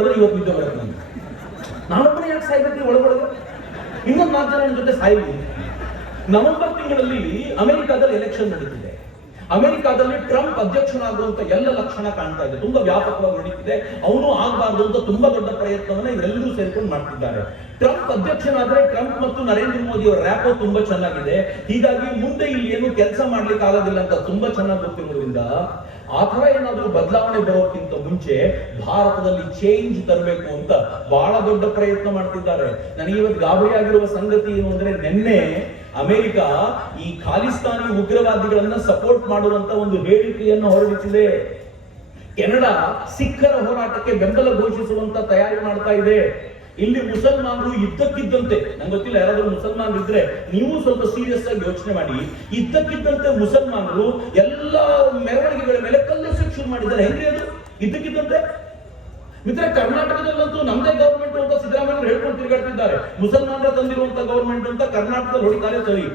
ಮಾಡಿದ್ರೆ ಇವತ್ತು ನಿದ್ದೆ ಬರುತ್ತೆ ನನಗೆ. ನಾನೊಬ್ಬನೇ ಯಾಕೆ ಸಾಯ್ಬೇಕು ಒಳಗೊಳಗೆ? ಇನ್ನೊಂದು 4 ಜನ ಜೊತೆ ಸಾಯ್ಲಿ. ನವೆಂಬರ್ ತಿಂಗಳಲ್ಲಿ ಅಮೆರಿಕಾದಲ್ಲಿ ಎಲೆಕ್ಷನ್ ನಡೀತಿದೆ. ಅಮೆರಿಕಾದಲ್ಲಿ ಟ್ರಂಪ್ ಅಧ್ಯಕ್ಷನಾಗುವಂತ ಎಲ್ಲ ಲಕ್ಷಣ ಕಾಣ್ತಾ ಇದೆ, ತುಂಬಾ ವ್ಯಾಪಕವಾಗಿ ನಡೀತಿದೆ. ಅವನು ಆಗಬಾರ್ದು ಅಂತ ತುಂಬಾ ದೊಡ್ಡ ಪ್ರಯತ್ನವನ್ನ ಇವರೆಲ್ಲರೂ ಸೇರ್ಕೊಂಡು ಮಾಡ್ತಿದ್ದಾರೆ. ಟ್ರಂಪ್ ಅಧ್ಯಕ್ಷನಾದ್ರೆ ಟ್ರಂಪ್ ಮತ್ತು ನರೇಂದ್ರ ಮೋದಿ ಅವರ ರ್ಯಾಪೋ ತುಂಬಾ ಚೆನ್ನಾಗಿದೆ. ಹೀಗಾಗಿ ಮುಂದೆ ಇಲ್ಲಿ ಏನು ಕೆಲಸ ಮಾಡ್ಲಿಕ್ಕೆ ಆಗೋದಿಲ್ಲ ಅಂತ ತುಂಬಾ ಚೆನ್ನಾಗಿ ಗೊತ್ತಿರೋದ್ರಿಂದ ಆ ತರ ಏನಾದ್ರೂ ಬದಲಾವಣೆ ಬರೋಕ್ಕಿಂತ ಮುಂಚೆ ಭಾರತದಲ್ಲಿ ಚೇಂಜ್ ತರಬೇಕು ಅಂತ ಬಹಳ ದೊಡ್ಡ ಪ್ರಯತ್ನ ಮಾಡ್ತಿದ್ದಾರೆ. ನನಗೆ ಇವತ್ತು ಗಾಬರಿ ಆಗಿರುವ ಸಂಗತಿ ಏನು ಅಂದ್ರೆ, ನಿನ್ನೆ ಅಮೆರಿಕ ಈ ಖಾಲಿಸ್ತಾನಿ ಉಗ್ರವಾದಿಗಳನ್ನ ಸಪೋರ್ಟ್ ಮಾಡುವಂತ ಒಂದು ಹೇಳಿಕೆಯನ್ನು ಹೊರಡಿಸಿದೆ. ಕೆನಡಾ ಸಿಖ್ಖರ ಹೋರಾಟಕ್ಕೆ ಬೆಂಬಲ ಘೋಷಿಸುವಂತ ತಯಾರಿ ಮಾಡ್ತಾ ಇದೆ. ಇಲ್ಲಿ ಮುಸಲ್ಮಾನರು ಇದ್ದಕ್ಕಿದ್ದಂತೆ, ನಂಗೆ ಗೊತ್ತಿಲ್ಲ ಯಾರಾದ್ರೂ ಮುಸಲ್ಮಾನರು ಇದ್ರೆ ನೀವು ಸ್ವಲ್ಪ ಸೀರಿಯಸ್ ಆಗಿ ಯೋಚನೆ ಮಾಡಿ, ಇದ್ದಕ್ಕಿದ್ದಂತೆ ಮುಸಲ್ಮಾನರು ಎಲ್ಲ ಮೆರವಣಿಗೆಗಳ ಮೇಲೆ ಕಲ್ಲೆಸೆಕ್ ಶುರು ಮಾಡಿದ್ದಾರೆ. ಹೆಂಗ್ರಿ ಅದು ಇದ್ದಕ್ಕಿದ್ದಂತೆ? ಮಿತ್ರ, ಕರ್ನಾಟಕದಲ್ಲಂತೂ ನಮ್ದೇ ಗವರ್ಮೆಂಟ್ ಅಂತ ಸಿದ್ದರಾಮಯ್ಯ ಹೇಳ್ಕೊಂಡು ತಿರುಗಾಡ್ತಿದ್ದಾರೆ. ಮುಸಲ್ಮಾನರ ತಂದಿರುವಂತ ಗವರ್ಮೆಂಟ್ ಅಂತ ಕರ್ನಾಟಕದಲ್ಲಿ ಹೊಡಿತಾರೆ ಸರಿ.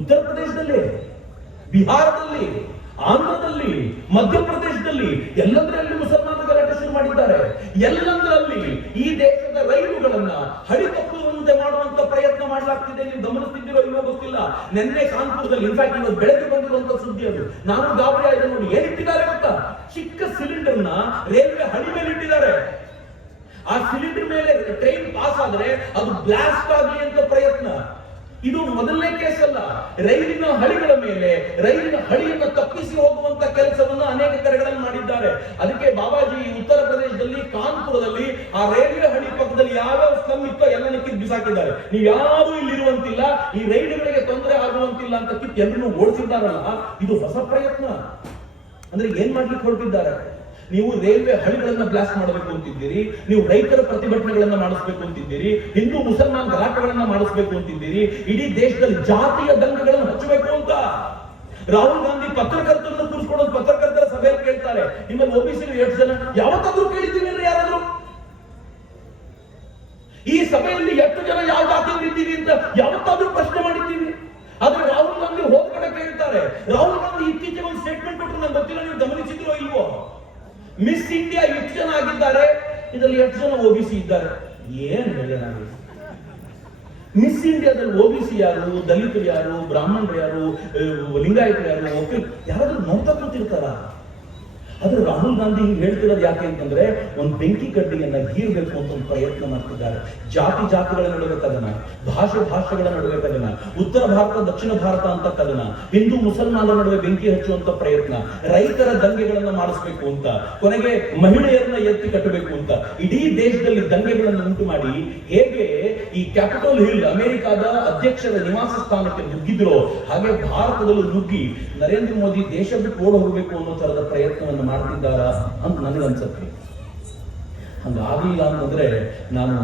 ಉತ್ತರ ಪ್ರದೇಶದಲ್ಲಿ, ಬಿಹಾರದಲ್ಲಿ, ಆಂಧ್ರದಲ್ಲಿ, ಮಧ್ಯಪ್ರದೇಶದಲ್ಲಿ ಎಲ್ಲದರಲ್ಲಿ ಮುಸಲ್ಮಾನರು ಗಲಾಟೆ ಶುರು ಮಾಡಿದ್ದಾರೆ. ಎಲ್ಲಂದ್ರಲ್ಲಿ ಈ ದೇಶದ ರೈಲುಗಳನ್ನ ಹಳಿತಪ್ಪುವಂತೆ ಮಾಡುವಂತ ಪ್ರಯತ್ನ ಮಾಡಲಾಗ್ತಿದೆ. ನೀವು ಗಮನಿಸ್ತಿದ್ದೀರೋ ಇಲ್ಲೋ ಗೊತ್ತಿಲ್ಲ. ನಿನ್ನೆ ಕಾನ್ಪುರದಲ್ಲಿ, ಇನ್ಫ್ಯಾಕ್ಟ್ ಇವತ್ತು ಬೆಳಗ್ಗೆ ಬಂದಿರುವಂತ ಸುದ್ದಿ ಅದು. ನಾನು ಗಾಬರಿ ಆಯ್ತು ನೋಡಿ. ಏನಿಟ್ಟಿದ್ದಾರೆ ಗೊತ್ತಾ? ಚಿಕ್ಕ ಸಿಲಿಂಡರ್ ನ ರೈಲ್ವೆ ಹಳಿ ಮೇಲೆ ಇಟ್ಟಿದ್ದಾರೆ. ಆ ಸಿಲಿಂಡರ್ ಮೇಲೆ ಟ್ರೈನ್ ಪಾಸ್ ಆದ್ರೆ ಅದು ಬ್ಲಾಸ್ಟ್ ಆಗಲಿ ಅಂತ ಪ್ರಯತ್ನ. ಇದು ಮೊದಲನೇ ಕೇಸ್ ಅಲ್ಲ. ರೈಲಿನ ಹಳಿಗಳ ಮೇಲೆ ರೈಲಿನ ಹಳಿಯನ್ನು ತಪ್ಪಿಸಿ ಹೋಗುವಂತ ಕೆಲಸವನ್ನು ಅನೇಕ ಕಡೆಗಳಲ್ಲಿ ಮಾಡಿದ್ದಾರೆ. ಅದಕ್ಕೆ ಬಾಬಾಜಿ ಉತ್ತರ ಪ್ರದೇಶದಲ್ಲಿ ಕಾನ್ಪುರದಲ್ಲಿ ಆ ರೈಲ್ವೆ ಹಳಿ ಪಕ್ಕದಲ್ಲಿ ಯಾವ್ಯಾವ ಸ್ಲಮ್ ಇತ್ತೋ ಎಲ್ಲ ಕಿತ್ತು ಬಿಸಾಕಿದ್ದಾರೆ. ನೀವು ಯಾರು ಇಲ್ಲಿರುವಂತಿಲ್ಲ, ಈ ರೈಲುಗಳಿಗೆ ತೊಂದರೆ ಆಗುವಂತಿಲ್ಲ ಅಂತ ಕಿತ್ತು ಎಲ್ಲರೂ ಓಡಿಸಿದ್ದಾರಲ್ಲ. ಇದು ಹೊಸ ಪ್ರಯತ್ನ. ಅಂದ್ರೆ ಏನ್ ಮಾಡ್ಲಿಕ್ಕೆ ಹೊರಟಿದ್ದಾರೆ? ನೀವು ರೈಲ್ವೆ ಹಳಿಗಳನ್ನ ಬ್ಲಾಸ್ಟ್ ಮಾಡಬೇಕು ಅಂತಿದ್ದೀರಿ, ನೀವು ರೈತರ ಪ್ರತಿಭಟನೆಗಳನ್ನ ಮಾಡಿಸಬೇಕು ಅಂತಿದ್ದೀರಿ, ಹಿಂದೂ ಮುಸಲ್ಮಾನ್ ಗಲಾಟೆಗಳನ್ನ ಮಾಡಿಸಬೇಕು ಅಂತಿದ್ದೀರಿ, ಇಡೀ ದೇಶದಲ್ಲಿ ಜಾತಿಯ ದಂಗಗಳನ್ನು ಹಚ್ಚಬೇಕು ಅಂತ. ರಾಹುಲ್ ಗಾಂಧಿ ಪತ್ರಕರ್ತರನ್ನು ಕೂರಿಸ್ಕೊಳ್ಳೋದು, ಪತ್ರಕರ್ತರ ಸಭೆಯಲ್ಲಿ ಕೇಳ್ತಾರೆ, ನಿಮ್ಮಲ್ಲಿ ಒಬಿಸಿ ಎಷ್ಟು ಜನ? ಯಾವತ್ತಾದ್ರೂ ಕೇಳಿದ್ದೀವಿ ಅಂದ್ರೆ ಯಾರಾದ್ರೂ? ಈ ಸಭೆಯಲ್ಲಿ ಎಷ್ಟು ಜನ ಯಾವ ಜಾತಿಯವರು ಇದ್ದೀವಿ ಅಂತ ಯಾವತ್ತಾದ್ರೂ ಪ್ರಶ್ನೆ ಮಾಡಿದ್ದೀವಿ? ಆದ್ರೆ ರಾಹುಲ್ ಗಾಂಧಿ ಹೋದ ಕಡೆ ಕೇಳ್ತಾರೆ. ರಾಹುಲ್ ಗಾಂಧಿ ಇತ್ತೀಚೆಗೆ ಒಂದು ಸ್ಟೇಟ್ಮೆಂಟ್ ಕೊಟ್ಟರು, ನಂಗೆ ಗೊತ್ತಿಲ್ಲ ನೀವು ಗಮನಿಸಿದ್ರೋ ಇಲ್ವೋ. ಮಿಸ್ ಇಂಡಿಯಾ ಎಷ್ಟು ಜನ ಆಗಿದ್ದಾರೆ, ಇದರಲ್ಲಿ ಎಷ್ಟು ಜನ ಒಬಿಸಿ ಇದ್ದಾರೆ? ಏನ್ ಬೆಲೆ ನಾನು? ಮಿಸ್ ಇಂಡಿಯಾದಲ್ಲಿ ಒಬಿಸಿ ಯಾರು, ದಲಿತರು ಯಾರು, ಬ್ರಾಹ್ಮಣರು ಯಾರು, ಲಿಂಗಾಯತರು ಯಾರು, ಒಕ್ಕಲು ಯಾರಾದ್ರೂ ನೋಡ್ತಾ ಕೂತಿರ್ತಾರ? ಆದ್ರೆ ರಾಹುಲ್ ಗಾಂಧಿ ಹೇಳ್ತಿರೋದು ಯಾಕೆ ಅಂತಂದ್ರೆ, ಒಂದು ಬೆಂಕಿ ಕಡ್ಡಿಯನ್ನ ಹೀರ್ಬೇಕು ಅಂತ ಒಂದು ಪ್ರಯತ್ನ ಮಾಡ್ತಿದ್ದಾರೆ. ಜಾತಿ ಜಾತಿಗಳ ನಡುವೆ ಕದನ, ಭಾಷೆಗಳ ನಡುವೆ ಕದನ, ಉತ್ತರ ಭಾರತ ದಕ್ಷಿಣ ಭಾರತ ಅಂತ ಕದನ, ಹಿಂದೂ ಮುಸಲ್ಮಾನರ ನಡುವೆ ಬೆಂಕಿ ಹಚ್ಚುವಂತ ಪ್ರಯತ್ನ, ರೈತರ ದಂಗೆಗಳನ್ನ ಮಾಡಿಸ್ಬೇಕು ಅಂತ, ಕೊನೆಗೆ ಮಹಿಳೆಯರನ್ನ ಎತ್ತಿ ಕಟ್ಟಬೇಕು ಅಂತ ಇಡೀ ದೇಶದಲ್ಲಿ ದಂಗೆಗಳನ್ನು ಉಂಟು ಮಾಡಿ ಹೇಗೆ ಈ ಕ್ಯಾಪಿಟಲ್ ಹಿಲ್ ಅಮೆರಿಕಾದ ಅಧ್ಯಕ್ಷರ ನಿವಾಸ ಸ್ಥಾನಕ್ಕೆ ನುಗ್ಗಿದ್ರೋ ಹಾಗೆ ಭಾರತದಲ್ಲೂ ನುಗ್ಗಿ ನರೇಂದ್ರ ಮೋದಿ ದೇಶ ಬಿಟ್ಟು ಓಡ ಹೋಗಬೇಕು ಅನ್ನೋ ತರದ ಪ್ರಯತ್ನವನ್ನು ಮಾಡ್ತಿದ್ದಾರಾ ಅಂತ ನನಗನ್ಸುತ್ತೆ. ಹಂಗಾಗಲಿಲ್ಲ ಅಂತಂದ್ರೆ ನಾನು